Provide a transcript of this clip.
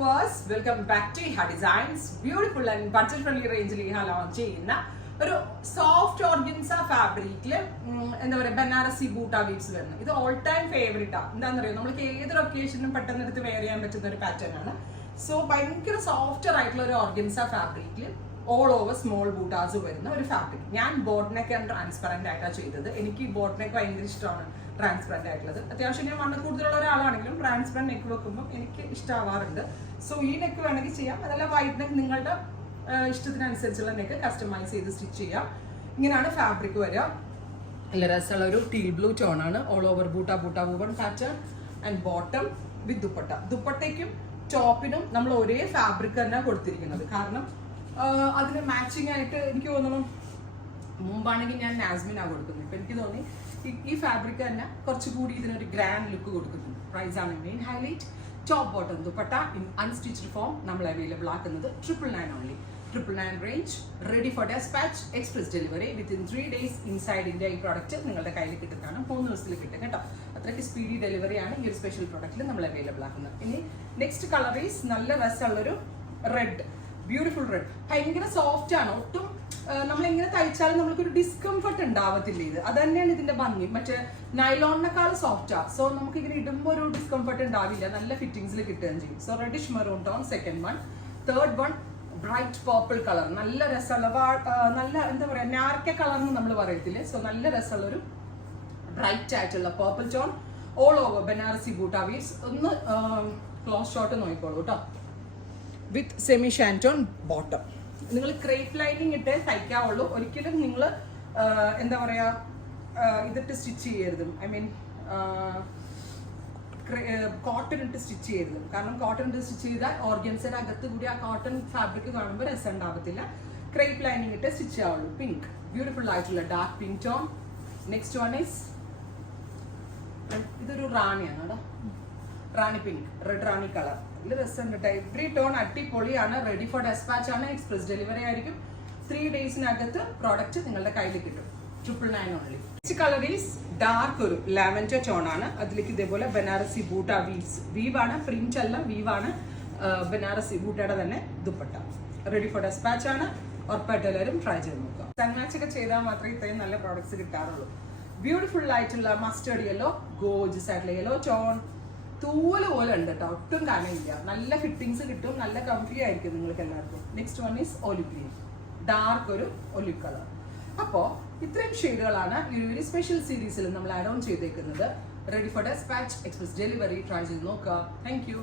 viewers, welcome back to Iha Designs. Beautiful and budget friendly range Iha launch ചെയ്യുന്ന ഒരു soft organza ഫാബ്രിക്കിൽ എന്താ പറയുക ബനാറസി ബൂട്ട വീവ്സ് വരുന്നത്. ഇത് ഓൾ ടൈം ഫേവറേറ്റ് ആണ്. എന്താണെന്ന് അറിയാം, നമ്മൾക്ക് ഏതൊരു ഒക്കേഷനും പെട്ടെന്ന് എടുത്ത് വെയർ ചെയ്യാൻ പറ്റുന്ന ഒരു പാറ്റേൺ ആണ്. സോ ഭയങ്കര സോഫ്റ്റർ ആയിട്ടുള്ള ഒരു ഓർഗൻസ ഫാബ്രിക്കിൽ ഓൾ ഓവർ സ്മോൾ ബൂട്ടാസ് വരുന്ന ഒരു ഫാബ്രിക്. ഞാൻ ബോട്ട് നെക്ക് ആൻഡ് ട്രാൻസ്പെറന്റ് ആയിട്ടാണ് ചെയ്തത്. എനിക്ക് ബോട്ട് നെക്ക് ഭയങ്കര ഇഷ്ടമാണ് ട്രാൻസ്പെറന്റ് ആയിട്ടുള്ളത്. അത്യാവശ്യം ഞാൻ വണ്ണം കൂടുതലുള്ള ഒരാളാണെങ്കിലും ട്രാൻസ്പെറന്റ് നെക്ക് വെക്കുമ്പോൾ എനിക്ക് ഇഷ്ടമാവാറുണ്ട്. സോ ഈ നെക്ക് വേണമെങ്കിൽ ചെയ്യാം, അതല്ല വൈറ്റ് നെക്ക് നിങ്ങളുടെ ഇഷ്ടത്തിനനുസരിച്ചുള്ള നെക്ക് കസ്റ്റമൈസ് ചെയ്ത് സ്റ്റിച്ച് ചെയ്യാം. ഇങ്ങനെയാണ് ഫാബ്രിക് വരിക. നല്ല രസമുള്ള ഒരു ടീൽ ബ്ലൂ ടോൺ ആണ്. All over buta woven pattern and bottom with dupatta. ദുപ്പട്ടയ്ക്കും ടോപ്പിനും നമ്മൾ ഒരേ ഫാബ്രിക് തന്നെ കൊടുത്തിരിക്കുന്നത്. കാരണം അതിന് മാച്ചിങ് ആയിട്ട് എനിക്ക് തോന്നുന്നു മുമ്പാണെങ്കിൽ ഞാൻ നാസ്മിനാണ് കൊടുക്കുന്നത്. ഇപ്പം എനിക്ക് തോന്നി ഈ ഫാബ്രിക് തന്നെ കുറച്ചുകൂടി ഇതിനൊരു ഗ്രാൻഡ് ലുക്ക് കൊടുക്കുന്നുണ്ട്. പ്രൈസ് ആണ് main highlight. Top bottom dupatta in unstitched form നമ്മൾ അവൈലബിൾ ആക്കുന്നത് 999 only. 999 range, ready for despatch, express delivery within 3 days inside India. ഈ പ്രോഡക്റ്റ് നിങ്ങളുടെ കയ്യിൽ കിട്ടുന്നതാണ്. 3 ദിവസത്തിൽ കിട്ടും കേട്ടോ. അത്രയ്ക്ക് സ്പീഡി ഡെലിവറിയാണ് ഈ ഒരു സ്പെഷ്യൽ പ്രോഡക്റ്റിൽ നമ്മൾ അവൈലബിൾ ആക്കുന്നത്. ഇനി നെക്സ്റ്റ് കളർ ഈസ് നല്ല രസമുള്ളൊരു റെഡ്, ബ്യൂട്ടിഫുൾ റെഡ്. ഭയങ്കര സോഫ്റ്റ് ആണ്. ഒട്ടും നമ്മളിങ്ങനെ തയ്ച്ചാലും നമുക്കൊരു ഡിസ്കംഫർട്ട് ഉണ്ടാവത്തില്ല. ഇത് അത് തന്നെയാണ് ഇതിന്റെ ഭംഗി. മറ്റേ നൈലോണിനേക്കാൾ സോഫ്റ്റാ. സോ നമുക്ക് ഇങ്ങനെ ഇടുമ്പോൾ ഒരു ഡിസ്കംഫർട്ട് ഉണ്ടാവില്ല. നല്ല ഫിറ്റിംഗ്സിൽ കിട്ടുകയും ചെയ്യും. So reddish maroon tone second one. Third one bright purple colour. നല്ല രസമുള്ള നല്ല എന്താ പറയാ നാർക്കെ കളർ എന്ന് നമ്മൾ പറയത്തില്ലേ. സോ നല്ല രസമുള്ളൊരു ബ്രൈറ്റ് ആയിട്ടുള്ള purple tone. All over Banarasi buta weaves. ഒന്ന് ക്ലോസ് ഷോട്ട് നോക്കിക്കോളൂ കേട്ടോ. With semi shantung bottom. നിങ്ങൾ ക്രേപ്പ് ലൈനിങ് ഇട്ടേ തയ്ക്കാവുള്ളൂ. ഒരിക്കലും നിങ്ങൾ എന്താ പറയുക ഇതിട്ട് സ്റ്റിച്ച് ചെയ്യരുത്. ഐ മീൻ കോട്ടൺ ഇട്ട് സ്റ്റിച്ച് ചെയ്യരുത്. കാരണം കോട്ടൺ ഇട്ട് സ്റ്റിച്ച് ചെയ്താൽ ഓർഗൻസിന്റെ അകത്ത് കൂടി ആ കോട്ടൺ ഫാബ്രിക് കാണുമ്പോൾ രസം ഉണ്ടാവത്തില്ല. ക്രേപ്പ് ലൈനിങ് ഇട്ട് സ്റ്റിച്ച് ചെയ്യാവുള്ളൂ. പിങ്ക്, ബ്യൂട്ടിഫുൾ ആയിട്ടുള്ള dark pink tone. Next one is ഇതൊരു റാണിയാണ് കേട്ടോ. റാണി പിങ്ക്, റെഡ് റാണി കളർ. ഇതിൽ രസമുണ്ട് കേട്ടോ. എവ്രി ടോൺ അടിപൊളിയാണ്. റെഡി ഫോർ ഡെസ്പാച്ച് ആണ്. എക്സ്പ്രസ് ഡെലിവറി ആയിരിക്കും. 3 daysനകത്ത് പ്രോഡക്റ്റ് നിങ്ങളുടെ കയ്യിൽ കിട്ടും. 999 only. Next colour is dark ഒരു ലാവൻഡർ ടോൺ ആണ്. അതിലേക്ക് ഇതേപോലെ ബനാറസി ബൂട്ട വീവ്സ്. വീവാണ്, പ്രിന്റ് അല്ല, വീവാണ്. ബനാറസി ബൂട്ടയുടെ തന്നെ ദുപ്പട്ട. റെഡി ഫോർ ഡെസ്പാച്ച് ആണ്. ഉറപ്പായിട്ട് എല്ലാവരും ട്രൈ ചെയ്ത് നോക്കുക. സൺമാച്ച് ഒക്കെ ചെയ്താൽ മാത്രമേ ഇത്രയും നല്ല പ്രോഡക്ട്സ് കിട്ടാറുള്ളൂ. ബ്യൂട്ടിഫുൾ ആയിട്ടുള്ള മസ്റ്റേർഡ് യെല്ലോ, ഗോർജിയസ് ആയിട്ടുള്ള യെല്ലോ ടോൺ. തൂവല് പോലെ ഉണ്ട് കേട്ടോ. ഒട്ടും കാണയില്ല. നല്ല ഫിറ്റിങ്സ് കിട്ടും. നല്ല കംഫി ആയിരിക്കും നിങ്ങൾക്ക് എല്ലാവർക്കും. Next one is olive green, dark ഒരു ഒലിവ് കളർ. അപ്പോൾ ഇത്രയും ഷെയ്ഡുകളാണ് ഈ ഒരു സ്പെഷ്യൽ സീരീസിൽ നമ്മൾ ആഡ് ഓൺ ചെയ്തേക്കുന്നത്. Ready for despatch, express delivery. Try ചെയ്ത് നോക്കുക. Thank U.